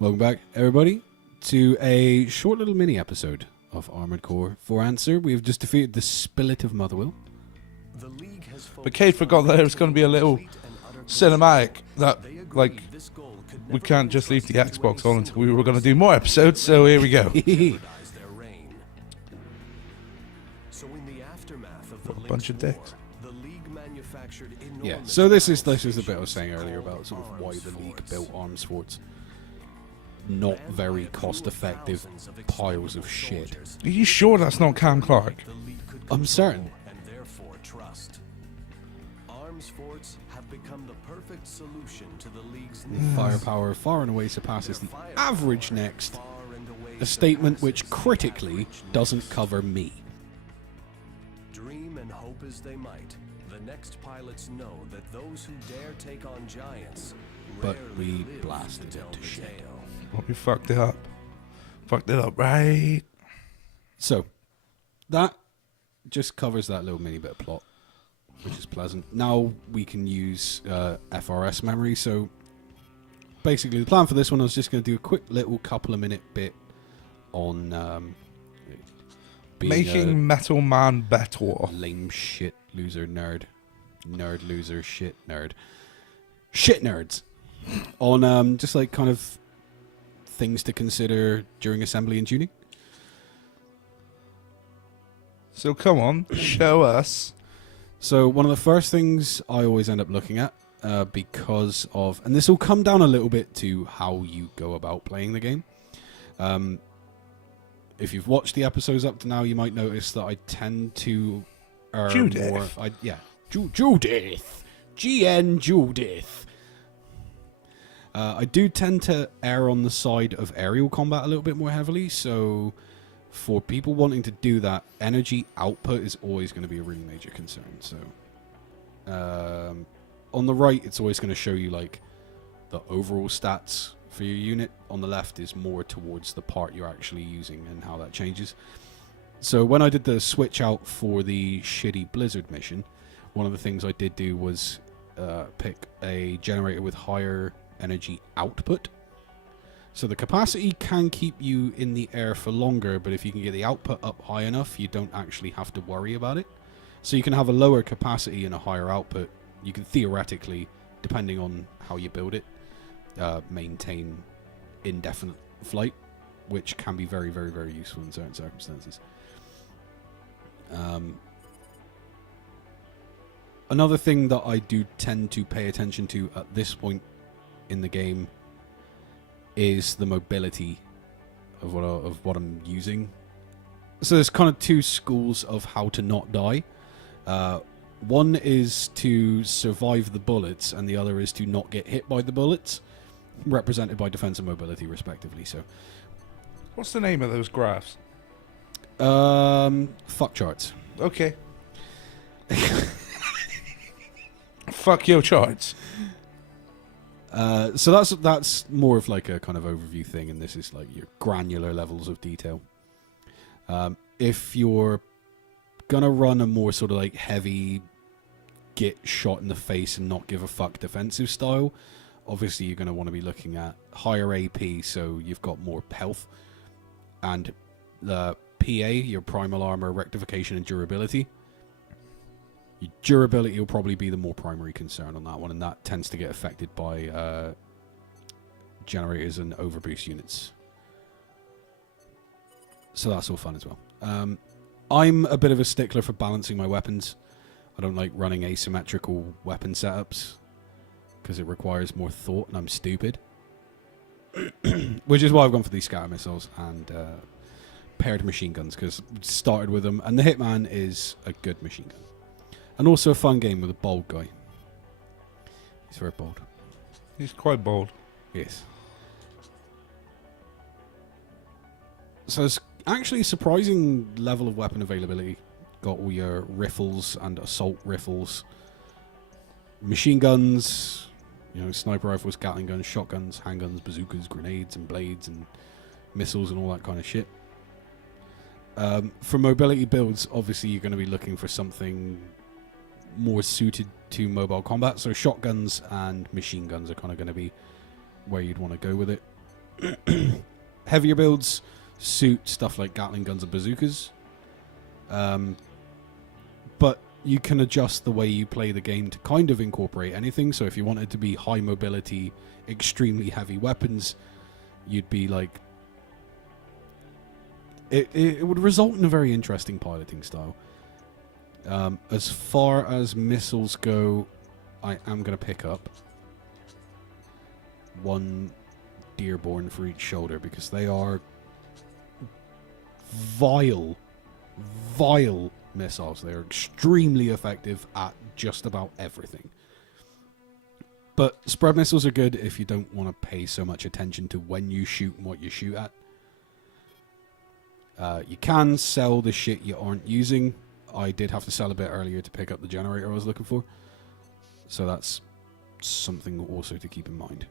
Welcome back, everybody, to a short little mini episode of Armored Core 4 Answer. We have just defeated the Spillet of Motherwell. But Kade forgot that there was going to be a little cinematic that, like, we can't just leave the Xbox on until we were going to do more episodes, so here we go. What a bunch of dicks. Yeah, so this is the bit I was saying earlier about sort of why the League built arms forts. Not very cost-effective piles of shit. Are you sure that's not Cam Clark? I'm certain. Arms forts have become the perfect solution to the League's Firepower far and away surpasses the average next. A statement which critically doesn't cover me. Dream and hope as they might, the next pilots know that those who dare take on giants But rarely we live blasted to it tell to the shit. tale. Well, we fucked it up. Fucked it up, right? So, that just covers that little mini bit of plot, which is pleasant. Now we can use FRS memory. So, basically, the plan for this one, I was just going to do a quick little couple of minute bit on being Making Metal Man better. lame shit loser nerd. Nerd loser shit nerd. Shit nerds. On just like kind of things to consider during assembly and tuning. So come on, show us. So one of the first things I always end up looking at, because of, and this will come down a little bit to how you go about playing the game. If you've watched the episodes up to now, you might notice that I tend to earn Judith. more. Judith, GN Judith. I do tend to err on the side of aerial combat a little bit more heavily. So for people wanting to do that, energy output is always going to be a really major concern. So on the right, it's always going to show you like the overall stats for your unit. On the left is more towards the part you're actually using and how that changes. So when I did the switch out for the shitty Blizzard mission, one of the things I did do was pick a generator with higher energy output. So the capacity can keep you in the air for longer, but if you can get the output up high enough, you don't actually have to worry about it. So you can have a lower capacity and a higher output. You can theoretically, depending on how you build it, maintain indefinite flight, which can be very, very, very useful in certain circumstances. Another thing that I do tend to pay attention to at this point in the game is the mobility of what I'm using. So there's kind of two schools of how to not die. One is to survive the bullets, and the other is to not get hit by the bullets, represented by defense and mobility, respectively. So, What's the name of those graphs? fuck charts. Okay. Fuck your charts. So that's more of like a kind of overview thing, and this is like your granular levels of detail. If you're gonna run a more sort of like heavy get shot in the face and not give a fuck defensive style, obviously you're gonna want to be looking at higher AP, so you've got more health, and the PA, your primal armor, rectification, and durability. Your durability will probably be the more primary concern on that one, and that tends to get affected by generators and overboost units. So that's all fun as well. I'm a bit of a stickler for balancing my weapons. I don't like running asymmetrical weapon setups because it requires more thought, and I'm stupid. Which is why I've gone for these scatter missiles and paired machine guns, because started with them, and the Hitman is a good machine gun. And also a fun game with a bold guy. He's very bold. He's quite bold. Yes. So it's actually a surprising level of weapon availability. Got all your riffles and assault riffles. Machine guns, you know, sniper rifles, Gatling guns, shotguns, handguns, bazookas, grenades and blades and missiles and all that kind of shit. For mobility builds, obviously you're going to be looking for something more suited to mobile combat. So shotguns and machine guns are kind of going to be where you'd want to go with it. Heavier builds suit stuff like Gatling guns and bazookas. But you can adjust the way you play the game to kind of incorporate anything. So if you wanted to be high mobility, extremely heavy weapons, you'd be like... It would result in a very interesting piloting style. As far as missiles go, I am going to pick up 1 Dearborn for each shoulder, because they are vile missiles. They're extremely effective at just about everything. But spread missiles are good if you don't want to pay so much attention to when you shoot and what you shoot at. You can sell the shit you aren't using. I did have to sell a bit earlier to pick up the generator I was looking for. So that's something also to keep in mind.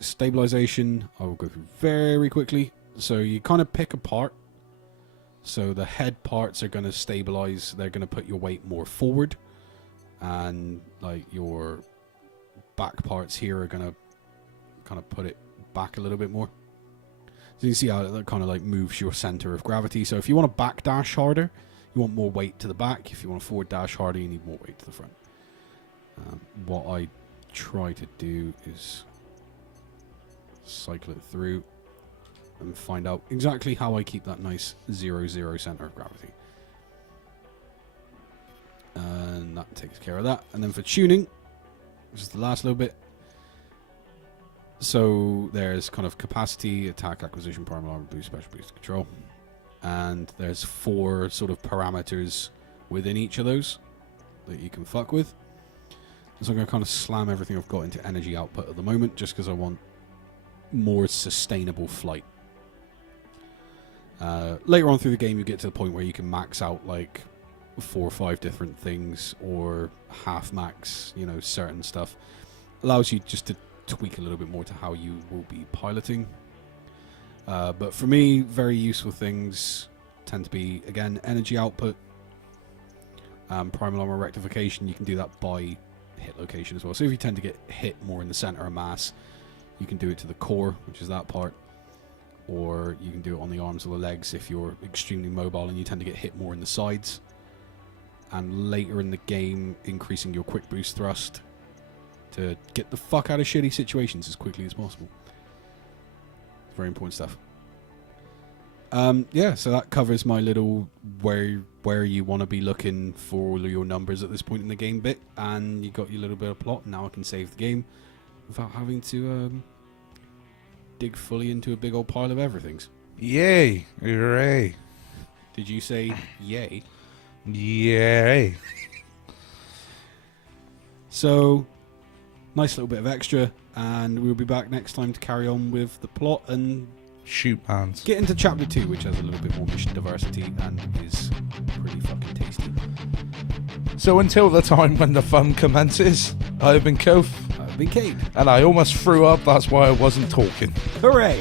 Stabilization, I will go through very quickly. So you kind of pick a part. So the head parts are going to stabilize. They're going to put your weight more forward. And like your back parts here are going to kind of put it back a little bit more. So you see how that kind of like moves your center of gravity. So if you want to back dash harder, you want more weight to the back. If you want to forward dash harder, you need more weight to the front. What I try to do is cycle it through and find out exactly how I keep that nice 0-0 center of gravity. And that takes care of that. And then for tuning, which is the last little bit. So there's kind of capacity, attack, acquisition, primal armor boost, special boost, control. And there's 4 sort of parameters within each of those that you can fuck with. So I'm going to kind of slam everything I've got into energy output at the moment, just because I want more sustainable flight. Later on through the game, you get to the point where you can max out like 4 or 5 different things, or half max, you know, certain stuff. Allows you just to tweak a little bit more to how you will be piloting. But for me, very useful things tend to be, again, energy output, primal armor rectification. You can do that by hit location as well. So if you tend to get hit more in the center of mass, you can do it to the core, which is that part. Or you can do it on the arms or the legs if you're extremely mobile and you tend to get hit more in the sides. And later in the game, increasing your quick boost thrust to get the fuck out of shitty situations as quickly as possible. Very important stuff. Yeah, so that covers my little where you want to be looking for all of your numbers at this point in the game bit, and you got your little bit of plot. Now I can save the game without having to dig fully into a big old pile of everythings. Yay! Hooray! Did you say yay? Yay! So, nice little bit of extra, and we'll be back next time to carry on with the plot and Shoot hands. get into chapter 2, which has a little bit more mission diversity and is pretty fucking tasty. So until the time when the fun commences, I've been Kof. I've been Kade. And I almost threw up, that's why I wasn't talking. Hooray!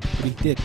But he did.